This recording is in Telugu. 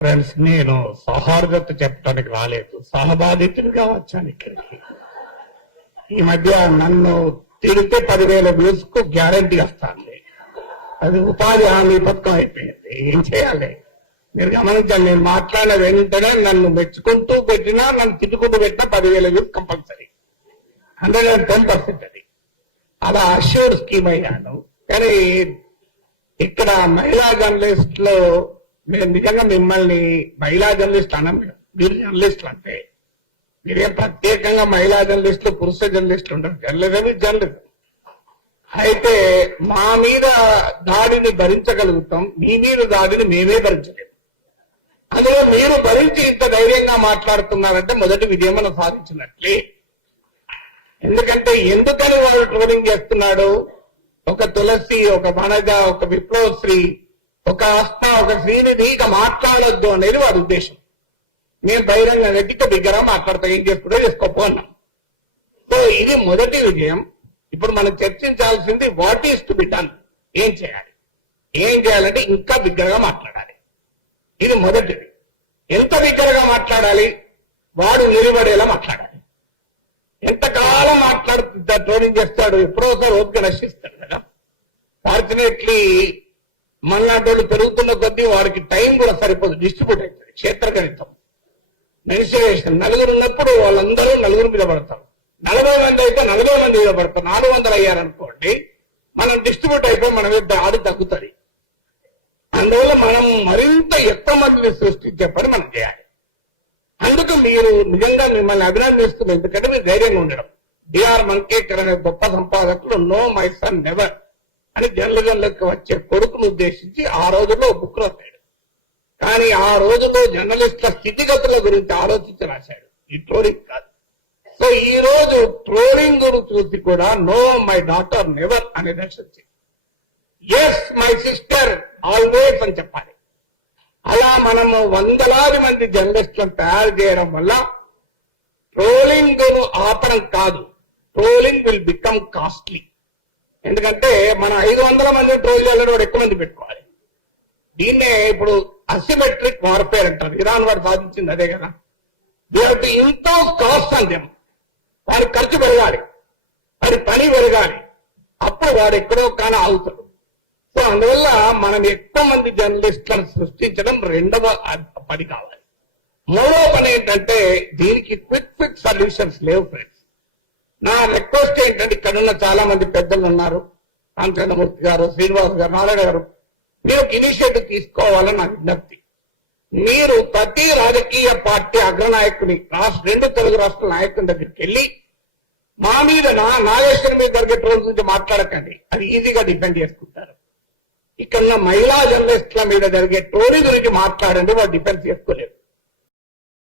ఫ్రెండ్స్, నేను సౌహార్దత చెప్పడానికి రాలేదు, సహబాధితుడిగా వచ్చాను ఇక్కడికి. ఈ మధ్య నన్ను తిరిగితే 10,000 వ్యూస్ కు గ్యారంటీ వస్తాను. అది ఉపాధి హామీ పథకం అయిపోయింది. ఏం చేయాలి మీరు గమనించండి. నేను మాట్లాడిన వెంటనే నన్ను మెచ్చుకుంటూ పెట్టినా, నన్ను తిట్టుకుంటూ పెట్టినా 10,000 వ్యూస్ కంపల్సరీ, 110%. అది అలా అష్యూర్డ్ స్కీమ్ అయ్యాను. కానీ ఇక్కడ మహిళా జర్నలిస్ట్ లో మీరు నిజంగా మిమ్మల్ని మహిళా జర్నలిస్ట్ అనం, మీరు జర్నలిస్టులు అంటే మీరేం ప్రత్యేకంగా మహిళా జర్నలిస్టులు పురుష జర్నలిస్టులు ఉండరు. జర్నలిజం ఇది జర్నలిజం. అయితే మా మీద దాడిని భరించగలుగుతాం, మీ మీద దాడిని మేమే భరించలేము. అందులో మీరు భరించి ఇంత ధైర్యంగా మాట్లాడుతున్నారంటే మొదటి విజయం మనం సాధించినట్లే. ఎందుకని వాళ్ళు ట్రోలింగ్ చేస్తున్నాడు? ఒక తులసి, ఒక వనజ, ఒక విప్లవశ్రీ, ఒక ఆస్మ, ఒక శ్రీనిధి ఇక మాట్లాడొద్దు అనేది వాడి ఉద్దేశం. నేను బహిరంగ నెట్టిక బిగ్గరగా మాట్లాడతా, ఏం చేసుకుంటూ చేసుకోపో అన్నాం. సో ఇది మొదటి విజయం. ఇప్పుడు మనం చర్చించాల్సింది what is to be done. ఏం చేయాలి? ఏం చేయాలంటే ఇంకా బిగ్గరగా మాట్లాడాలి. ఇది మొదటిది. ఎంత బిగ్గరగా మాట్లాడాలి? వాడు నిలబడేలా మాట్లాడాలి. ఎంతకాలం మాట్లాడుతుందా ట్రోలింగ్ చేస్తాడు, ఎప్పుడోసారి ఓపిక నశిస్తాడు కదా. ఫార్చునేట్లీ మనలాంటి పెరుగుతున్న కొద్దీ వారికి టైం కూడా సరిపోదు, డిస్ట్రిబ్యూట్ అవుతుంది. క్షేత్రగణితం, మెన్సురేషన్, నలుగురు ఉన్నప్పుడు వాళ్ళందరూ నలుగురు మీద పడతారు. 40 మంది అయితే 40 మంది మీద పడతారు. 400 అయ్యారనుకోండి, మనం డిస్ట్రిబ్యూట్ అయిపోయి మన మీద ఆడి తగ్గుతుంది. అందువల్ల మనం మరింత ఎక్కువ మందిని సృష్టించే పని మనం చేయాలి. అందుకు మీరు నిజంగా మిమ్మల్ని అభినందిస్తుంది. ఎందుకంటే మీరు ధైర్యంగా ఉండడం. డిఆర్ మంకేకర్ అనే గొప్ప సంపాదకులు నో మై సన్ నెవర్ అని జర్నలిజంలోకి వచ్చే కొడుకును ఉద్దేశించి ఆ రోజుల్లో బుక్ రాశాడు. కానీ ఆ రోజుల్లో జర్నలిస్టుల స్థితిగతుల గురించి ఆలోచించి రాశాడు, ఈ ట్రోలింగ్ కాదు. సో ఈ రోజు ట్రోలింగ్ చూసి కూడా నో మై డాటర్ నెవర్ అనే దశ వచ్చింది. ఎస్ మై సిస్టర్ ఆల్వేస్ అని చెప్పాలి. అలా మనము వందలాది మంది జర్నలిస్టులను తయారు చేయడం వల్ల ట్రోలింగ్ ఆపడం కాదు, ట్రోలింగ్ విల్ బికమ్ కాస్ట్లీ. ఎందుకంటే మనం 500 మంది ట్రోల్ చేయాలని వాడు ఎక్కువ మంది పెట్టుకోవాలి. దీన్నే ఇప్పుడు అసిమెట్రిక్ వార్ఫేర్ అంటారు. ఇరాన్ వాడు సాధించింది అదే కదా. ఎంతో కాస్ట్ అందేమో, వాడి ఖర్చు పెరగాలి, వాడి పని పెరగాలి, అప్పుడు వాడు ఎక్కడో కానీ ఆగుతాడు. సో అందువల్ల మనం ఎక్కువ మంది జర్నలిస్టులను సృష్టించడం రెండవ పని కావాలి. మూడవ పని ఏంటంటే దీనికి క్విక్ సొల్యూషన్స్ లేవు ఫ్రెండ్స్. నా రిక్వెస్ట్ ఏంటంటే ఇక్కడున్న చాలా మంది పెద్దలు ఉన్నారు, రామచంద్రమూర్తి గారు, శ్రీనివాస్ గారు, నారాయణ గారు, మీరు ఇనిషియేటివ్ తీసుకోవాలని నా విజ్ఞప్తి. మీరు ప్రతి రాజకీయ పార్టీ అగ్రనాయకుని, 2 తెలుగు రాష్ట్రాల నాయకుని దగ్గరికి వెళ్ళి మా మీద నాగేశ్వరి మీద జరిగే ట్రోల్ గురించి మాట్లాడకండి, అది ఈజీగా డిఫెండ్ చేసుకుంటారు. ఇక్కడ మహిళా జర్నలిస్టుల మీద జరిగే ట్రోలింగ్ గురించి మాట్లాడండి, వాళ్ళు డిఫెన్స్ చేసుకోలేరు.